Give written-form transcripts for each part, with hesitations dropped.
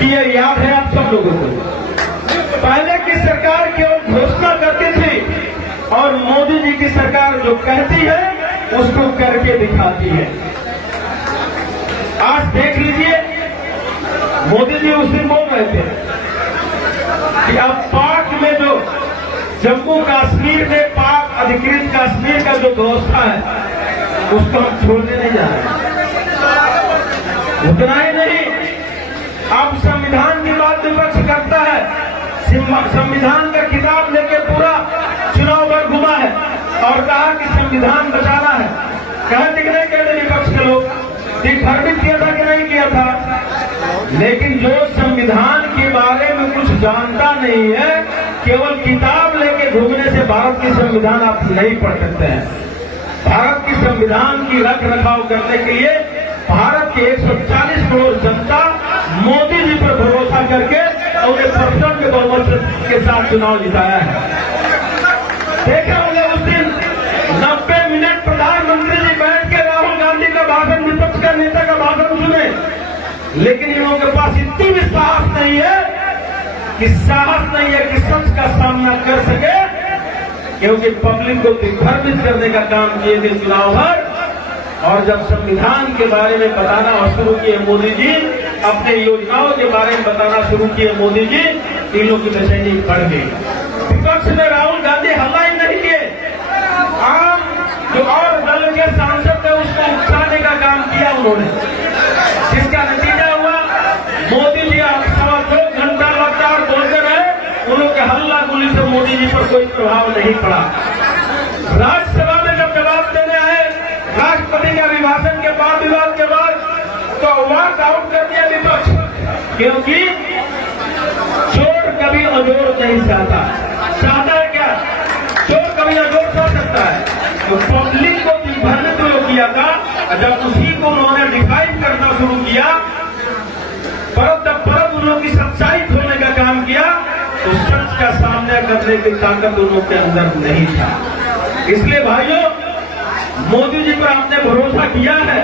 कि ये याद है आप सब लोगों को। पहले की सरकार केवल घोषणा करती थी और मोदी जी की सरकार जो कहती है उसको करके दिखाती है। आज देख लीजिए, मोदी जी उस दिन बोल रहे थे कि अब पाक में जो जम्मू कश्मीर में पाक अधिकृत कश्मीर का जो व्यवस्था है उसको हम छोड़ने नहीं जा रहे। उतना ही नहीं, अब संविधान की बात विपक्ष करता है, संविधान का किताब लेके पूरा चुनाव भर घुमा है और कहा कि संविधान बचाना है। कहते कि नहीं कहते विपक्ष के लोग, भ्रमित किया था कि नहीं किया था। लेकिन जो संविधान के बारे में कुछ जानता नहीं है, केवल किताब लेके घूमने से भारत की संविधान आप नहीं पढ़ सकते हैं। भारत की संविधान की रख रखाव करने के लिए भारत के 140 करोड़ जनता मोदी जी पर भरोसा करके और एक प्रचंड बहुमत के साथ चुनाव जिताया है। देखे होंगे उस दिन 90 मिनट प्रधानमंत्री जी बैठ के राहुल गांधी का भाषण, विपक्ष का नेता का भाषण सुने, लेकिन इन लोगों के पास इतनी भी साहस नहीं है कि सच का सामना कर सके, क्योंकि पब्लिक को दिग्भ्रमित करने का काम किए थे चुनाव भर। और जब संविधान के बारे में बताना और शुरू किए मोदी जी, अपने योजनाओं के बारे में बताना शुरू किए मोदी जी, तीनों की बेचैनी बढ़ गई। विपक्ष में राहुल गांधी हल्ला ही नहीं किए, आम जो और दल के सांसद थे उसको उकसाने का काम किया उन्होंने, जिसका नतीजा हुआ मोदी जी 2 घंटा लगातार बोलते रहे, उन्होंने हल्ला गुल्ली से मोदी जी पर कोई प्रभाव नहीं पड़ा। राज्यसभा में जब जवाब देने आए राष्ट्रपति के अभिभाषण के बाद, विवाद के बाद, तो वॉक आउट कर दिया विपक्ष, क्योंकि चोर कभी अजोर नहीं चाहता है क्या? चोर कभी अजोर हो सकता है। तो पब्लिक को दिग्भ्रमित जो किया था, जब उसी को उन्होंने डिफाइन करना शुरू किया, परत दर परत उन लोगों की सच्चाई खोलने का काम किया, तो सच का सामना करने की ताकत उन के अंदर नहीं था। इसलिए भाइयों, मोदी जी पर आपने भरोसा किया है,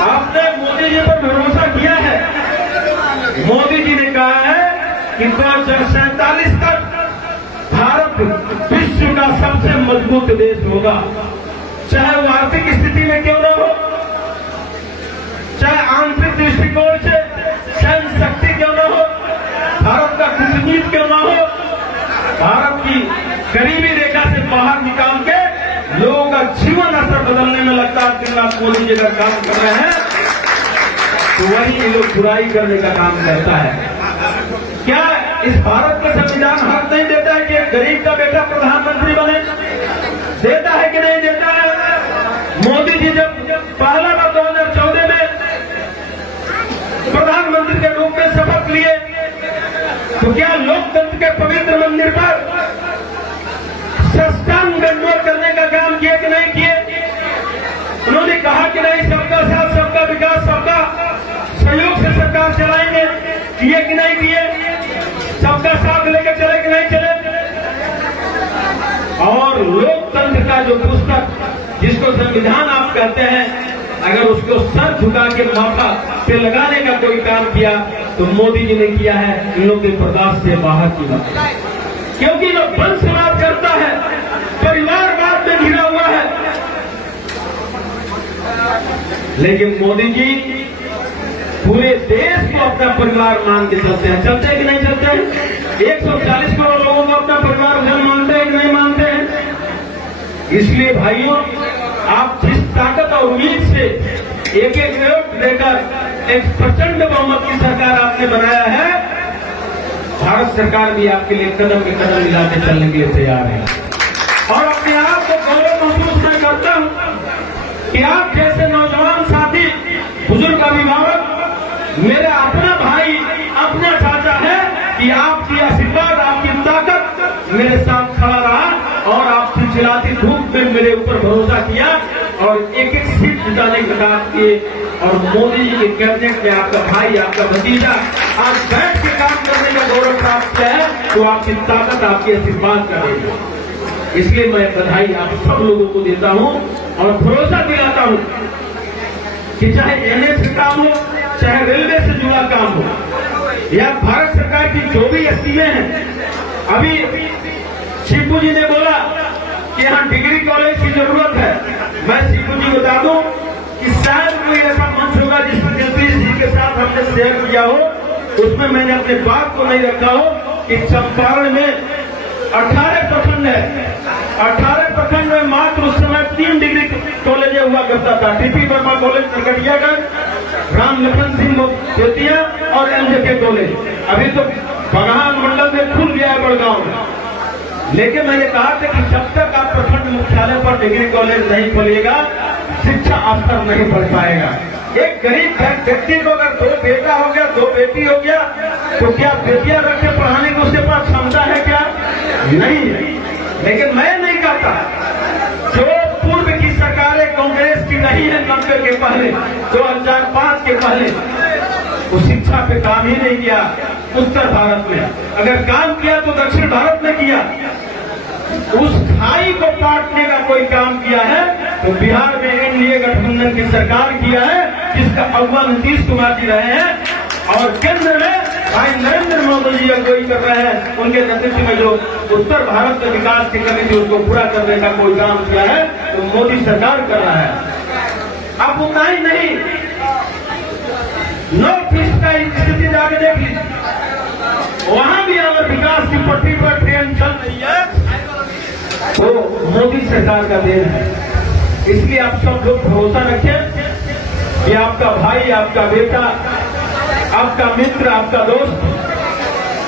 आपने मोदी जी पर भरोसा किया है। मोदी जी ने कहा है कि 2047 तक भारत विश्व का सबसे मजबूत देश होगा, चाहे वो आर्थिक स्थिति में क्यों न हो, चाहे आंतरिक दृष्टिकोण से सैन्य शक्ति क्यों न हो, भारत का कूटनीति क्यों न हो, भारत की गरीबी रेखा से बाहर निकाल के लोगों का जीवन स्तर बदलने में लगता है। 3 लाख मोदी जी अगर काम कर रहे हैं तो वही ये लोग बुराई करने का काम करता है। क्या इस भारत का संविधान हक नहीं देता है कि एक गरीब का बेटा प्रधानमंत्री बने? देता है कि नहीं देता है? मोदी जी जब पहला बार 2014 में प्रधानमंत्री के रूप में शपथ लिए, तो क्या लोकतंत्र के पवित्र मंदिर पर सस्तान गठबंधन करने का काम किए कि नहीं किए? उन्होंने कहा कि नहीं, सबका साथ सबका विकास, सबका सहयोग से सरकार चलाएंगे, किए कि नहीं किए? सबका साथ लेकर चले कि नहीं चले? और लोकतंत्र का जो पुस्तक जिसको संविधान आप कहते हैं, अगर उसको सर झुका के माथा पे लगाने का कोई काम किया तो मोदी जी ने किया है। इन लोगों के बर्दाश्त से बाहर की बात, क्योंकि जो वंशवाद करता है, परिवारवाद में घिरा हुआ है। लेकिन मोदी जी पूरे देश को अपना परिवार मान के चलते हैं। चलते हैं कि नहीं चलते हैं? 140 करोड़ लोगों को अपना परिवार मानते हैं कि नहीं मानते हैं? इसलिए भाइयों, आप जिस ताकत और उम्मीद से एक वोट देकर एक प्रचंड बहुमत की सरकार आपने बनाया है, भारत सरकार भी आपके लिए कदम में कदम मिलाते चलने के लिए तैयार है। और अपने आप को गौरव महसूस मैं करता हूं कि आप जैसे नौजवान साथी, बुजुर्ग अभिभावक, मेरा अपना भाई, अपना चाचा है कि आपकी आशीर्वाद, आपकी ताकत मेरे साथ खड़ा रहा और आपकी चिराती धूप में मेरे ऊपर भरोसा किया और एक एक सीट जिताने का काम किए। और मोदी जी के कैबिनेट में आपका भाई, आपका भतीजा आज बैठ के काम करने का गौरव प्राप्त किया है, तो आपकी ताकत, आपकी आशीर्वाद करेगी। इसलिए मैं बधाई आप सब लोगों को देता हूं और भरोसा दिलाता हूं कि चाहे एनएच का काम हो, चाहे या भारत सरकार की जो भी स्कीमें हैं, अभी शिबू जी ने बोला कि यहाँ डिग्री कॉलेज की जरूरत है। मैं शिबू जी बता दूं कि शायद कोई ऐसा मंच होगा जिसमें जगदीश जी के साथ हमने शेयर किया हो, उसमें मैंने अपने बात को नहीं रखा हो कि चंपारण में 18 प्रखंड है, 18 प्रखंड में मात्र उस समय 3 डिग्री कॉलेज हुआ करता था। टीपी वर्मा कॉलेज नरकटियागंज, राम लखन सिंह बेतिया और एलजेके कॉलेज। अभी तो बगहान मंडल में खुल गया है बड़गांव में। लेकिन मैंने कहा था कि जब तक आप प्रखंड मुख्यालय पर डिग्री कॉलेज नहीं खोलिएगा, शिक्षा स्तर नहीं बढ़ पाएगा। एक गरीब व्यक्ति को अगर 2 बेटा हो गया, 2 बेटी हो गया, तो क्या बेटियां रख के पढ़ाने की उसके पास क्षमता है क्या? नहीं है। लेकिन मैं नहीं कहता, जो पूर्व की सरकारें कांग्रेस की नहीं है 90 के पहले, 2005 के पहले, वो शिक्षा पे काम ही नहीं किया। उत्तर भारत में अगर काम किया तो दक्षिण भारत में किया। उस खाई को काटने का कोई काम किया है तो बिहार में एनडीए गठबंधन की सरकार किया है, जिसका अव्वल नीतीश कुमार जी रहे हैं, और केंद्र में भाई नरेंद्र मोदी जी अगुवाई कर रहे हैं। उनके नेतृत्व में जो उत्तर भारत में विकास की कमी थी उसको पूरा करने का कोई काम किया है तो मोदी सरकार कर रहा है। अब उतना ही नहीं, नॉर्थ ईस्ट का स्थिति जाके देख लीजिए, वहां भी अगर विकास की पटरी पर ट्रेन चल रही है तो मोदी सरकार का देन है। इसलिए आप सब लोग भरोसा रखें कि आपका भाई, आपका बेटा, आपका मित्र, आपका दोस्त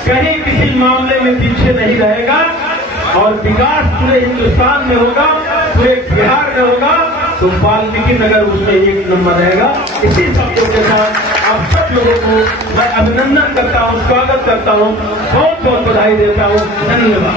कहीं किसी मामले में पीछे नहीं रहेगा और विकास पूरे हिंदुस्तान में होगा, पूरे बिहार में होगा तो वाल्मीकि नगर उसमें 1 नंबर रहेगा। इसी शब्दों के साथ आप सब लोगों को मैं अभिनंदन करता हूं, स्वागत करता हूं, बहुत बहुत बधाई देता हूं। धन्यवाद।